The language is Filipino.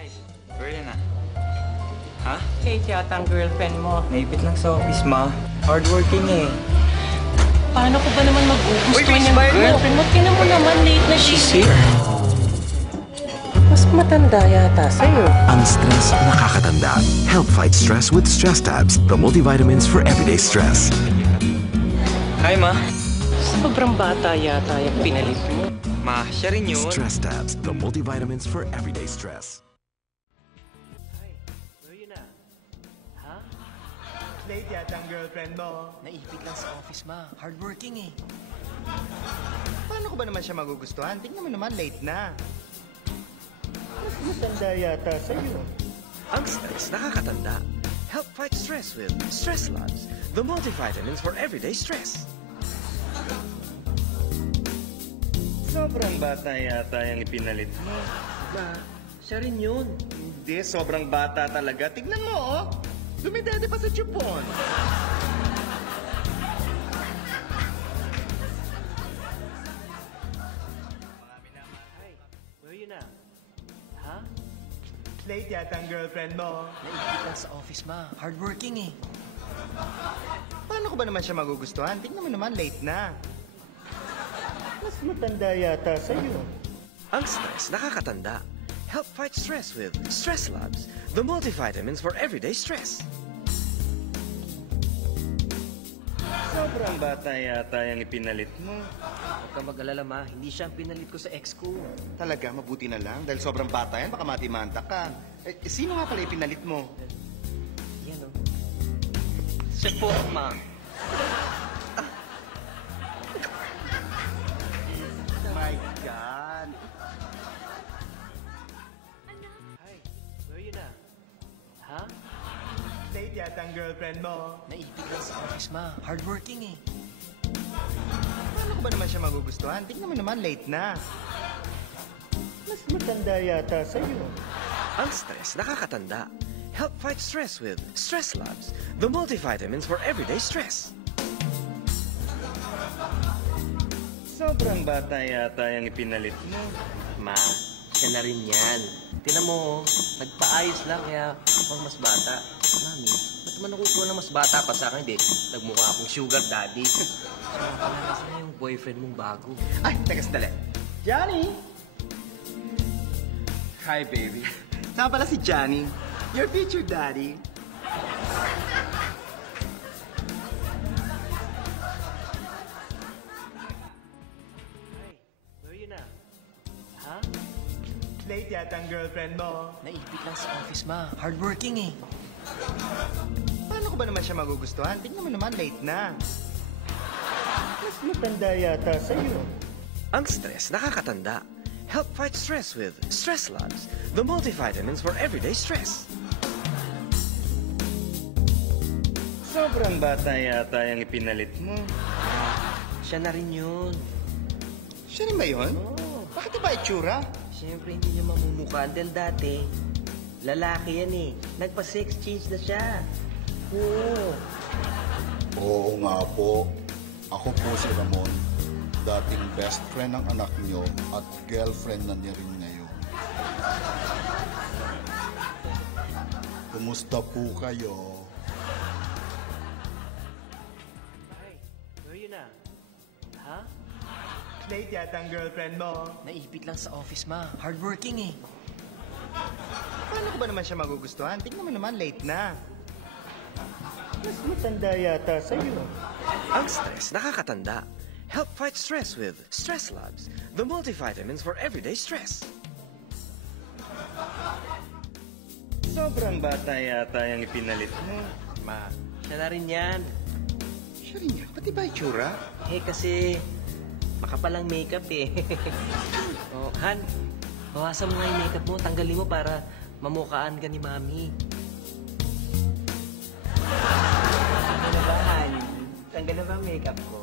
Ay, girl yan ah. Ha? Kate yata ang girlfriend mo. Naipit lang sa office, ma. Hardworking eh. Paano ko ba naman magugustuhan yung smile mo. girlfriend mo? Tingnan mo naman, late na She's she's here. Mas matanda yata sa'yo. Ang stress nakakatanda. Help fight stress with Stress Tabs, the multivitamins for everyday stress. Hi, ma. Sobrang bata yata yung pinalit mo. Ma, siya rin yun. Stress Tabs, the multivitamins for everyday stress. Ay, where you na? Ha? Late yata ang girlfriend mo. Naipit lang sa office, ma. Hardworking eh. Paano ko ba naman siya magugustuhan? Tingnan mo naman, late na. Mas matanda yata sa'yo. Ang stress nakakatanda. Help fight stress with Stress Labs, the multivitamins for everyday stress. Sobrang bata yata yung ipinalit mo. Ma, siya rin yun. Hindi, sobrang bata talaga. Tignan mo, oh. Dumidede pa sa chupon. Ay, where you na? Ha? Late yata ang girlfriend mo. Naipit lang sa office, ma. Hardworking eh. Paano ko ba naman siya magugustuhan? Tingnan mo naman, late na. Mas matanda yata sa'yo. Ang stress nakakatanda. Help fight stress with Stress Labs, the multivitamins for everyday stress. Sobrang bata yata yung ipinalit mo. Huwag ka mag-alala, ma. Hindi siya ang pinalit ko sa ex ko. Talaga, mabuti na lang. Dahil sobrang bata yan, baka matimanta ka. Sino nga pala ipinalit mo? Yan, oh. Siya po, ma. My God. Hi, where you na? Ha? Late yata ang girlfriend mo. Naipit lang sa office, ma. Hardworking eh. Paano ko ba naman siya magugustuhan? Tingnan mo naman, late na. Mas matanda yata sa'yo. Ang stress nakakatanda. Help fight stress with Stress Labs, the multivitamins for everyday stress. Sobrang bata yata yung ipinalit mo. Ma, siya na rin yan. Tinan mo, nagpaayos lang kaya mukhang mas bata. Mami, ba't naman nakukuha ng mas bata pa sa akin? Hindi, nagmukha akong sugar daddy. So, wala kasi na yung boyfriend mong bago. Ay, teka sandali. Johnny! Hi, baby. Saan pala si Johnny? Your future daddy. Hi, where you na? Ha? Late yata ang girlfriend mo. Naipit lang sa office, ma. Hardworking eh. Paano ko ba naman siya magugustuhan? Tingnan mo naman, late na. Mas matanda yata sa'yo. Ang stress nakakatanda. Help fight stress with Stress Labs, the multivitamins for everyday stress. Sobrang bata yata yung ipinalit mo. Siya na rin yun. Siya rin ba yun? Oo. Bakit iba itsura? Siyempre, hindi niya mamumukhaan dahil dati, lalaki yan eh. Nagpa-sex change na siya. Oo. Oo nga po. Ako po si Ramon, dating best friend ng anak niyo at girlfriend na niya rin ngayon. Kumusta po kayo? Hi, where you na? Ha? Late yata ang girlfriend mo. Naipit lang sa office, ma. Hardworking eh. Paano ko ba naman siya magugustuhan? Tingnan mo naman, late na. Mas matanda yata sa'yo. Ang stress nakakatanda. Help fight stress with Stress Labs, the multivitamins for everyday stress. Sobrang bata yata yung ipinalit mo. Ma, siya na rin yan. Siya rin yan. Pati ba itsura? Eh, kasi makapalang makeup eh. Oh, Han, bawasan mo nga yung makeup mo. Tanggalin mo para mamukhaan ka ni Mami. Tanggal na ba, Han? Tanggal na ba ang makeup ko?